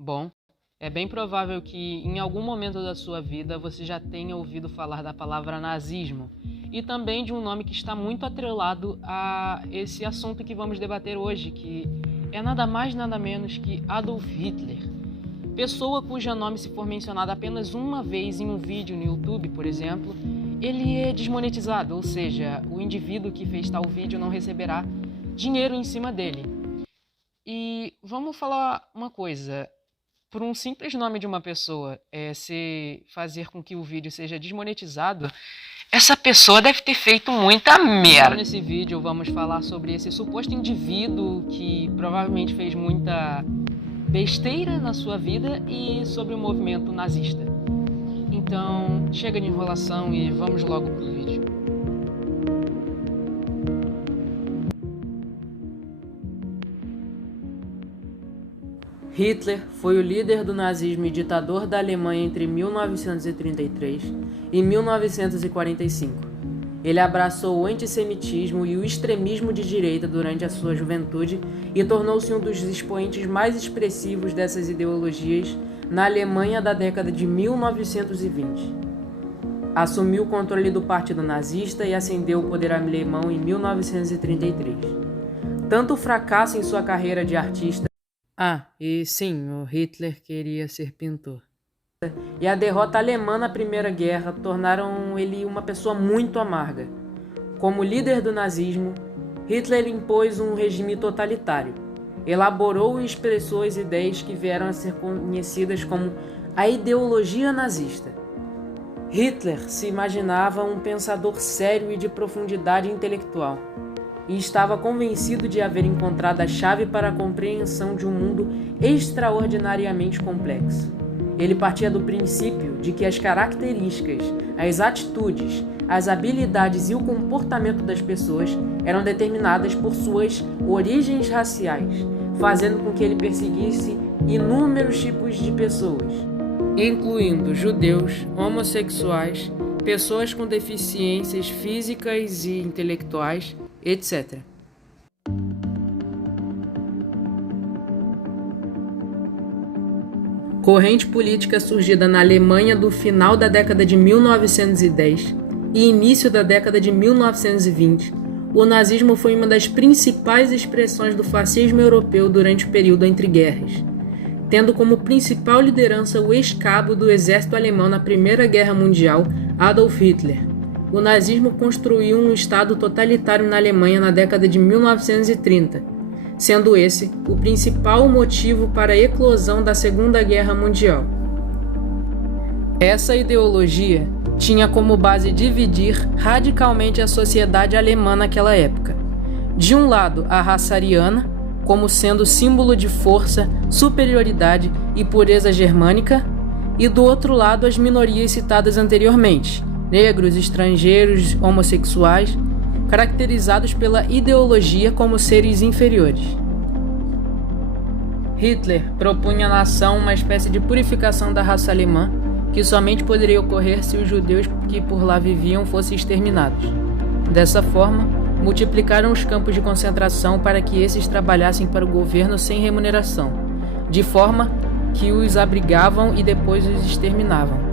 Bom, é bem provável que em algum momento da sua vida você já tenha ouvido falar da palavra nazismo e também de um nome que está muito atrelado a esse assunto que vamos debater hoje, que é nada mais nada menos que Adolf Hitler. Pessoa cujo nome, se for mencionado apenas uma vez em um vídeo no YouTube, por exemplo, ele é desmonetizado, ou seja, o indivíduo que fez tal vídeo não receberá dinheiro em cima dele. E vamos falar uma coisa, por um simples nome de uma pessoa se fazer com que o vídeo seja desmonetizado, essa pessoa deve ter feito muita merda. Então, nesse vídeo vamos falar sobre esse suposto indivíduo que provavelmente fez muita besteira na sua vida e sobre o movimento nazista. Então, chega de enrolação e vamos logo pro vídeo. Hitler foi o líder do nazismo e ditador da Alemanha entre 1933 e 1945. Ele abraçou o antissemitismo e o extremismo de direita durante a sua juventude e tornou-se um dos expoentes mais expressivos dessas ideologias na Alemanha da década de 1920. Assumiu o controle do Partido Nazista e ascendeu ao poder alemão em 1933. Tanto o fracasso em sua carreira de artista e sim, o Hitler queria ser pintor. E a derrota alemã na Primeira Guerra tornaram ele uma pessoa muito amarga. Como líder do nazismo, Hitler impôs um regime totalitário. Elaborou e expressou as ideias que vieram a ser conhecidas como a ideologia nazista. Hitler se imaginava um pensador sério e de profundidade intelectual, e estava convencido de haver encontrado a chave para a compreensão de um mundo extraordinariamente complexo. Ele partia do princípio de que as características, as atitudes, as habilidades e o comportamento das pessoas eram determinadas por suas origens raciais, fazendo com que ele perseguisse inúmeros tipos de pessoas, incluindo judeus, homossexuais, pessoas com deficiências físicas e intelectuais, etc. Corrente política surgida na Alemanha do final da década de 1910 e início da década de 1920, o nazismo foi uma das principais expressões do fascismo europeu durante o período entre guerras, tendo como principal liderança o ex-cabo do exército alemão na Primeira Guerra Mundial, Adolf Hitler. O nazismo construiu um estado totalitário na Alemanha na década de 1930, sendo esse o principal motivo para a eclosão da Segunda Guerra Mundial. Essa ideologia tinha como base dividir radicalmente a sociedade alemã naquela época. De um lado, a raça ariana, como sendo símbolo de força, superioridade e pureza germânica, e do outro lado as minorias citadas anteriormente, negros, estrangeiros, homossexuais, caracterizados pela ideologia como seres inferiores. Hitler propunha à nação uma espécie de purificação da raça alemã, que somente poderia ocorrer se os judeus que por lá viviam fossem exterminados. Dessa forma, multiplicaram os campos de concentração para que esses trabalhassem para o governo sem remuneração, de forma que os abrigavam e depois os exterminavam.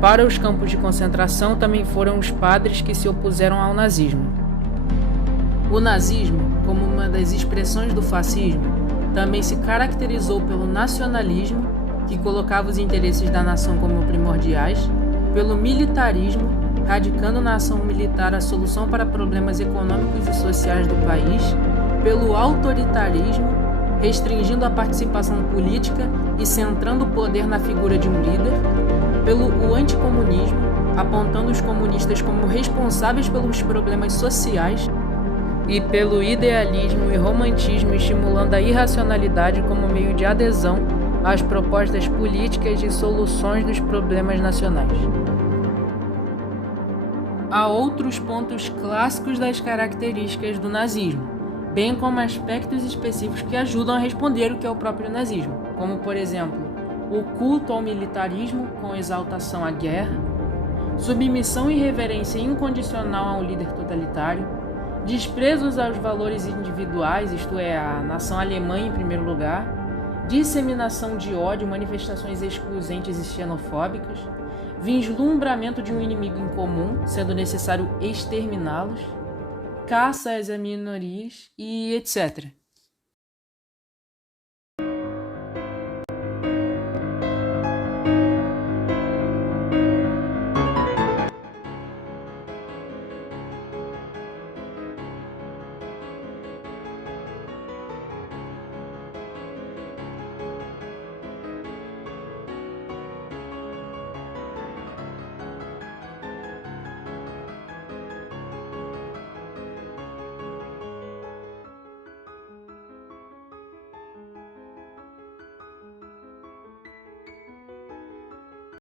Para os campos de concentração também foram os padres que se opuseram ao nazismo. O nazismo, como uma das expressões do fascismo, também se caracterizou pelo nacionalismo, que colocava os interesses da nação como primordiais, pelo militarismo, radicando na ação militar a solução para problemas econômicos e sociais do país, pelo autoritarismo, restringindo a participação política e centrando o poder na figura de um líder, pelo anticomunismo, apontando os comunistas como responsáveis pelos problemas sociais, e pelo idealismo e romantismo, estimulando a irracionalidade como meio de adesão às propostas políticas e soluções dos problemas nacionais. Há outros pontos clássicos das características do nazismo, bem como aspectos específicos que ajudam a responder o que é o próprio nazismo, como, por exemplo, o culto ao militarismo com exaltação à guerra, submissão e reverência incondicional a um líder totalitário, desprezos aos valores individuais, isto é, a nação alemã em primeiro lugar, disseminação de ódio, manifestações excludentes e xenofóbicas, vislumbramento de um inimigo em comum, sendo necessário exterminá-los, caça às minorias e etc.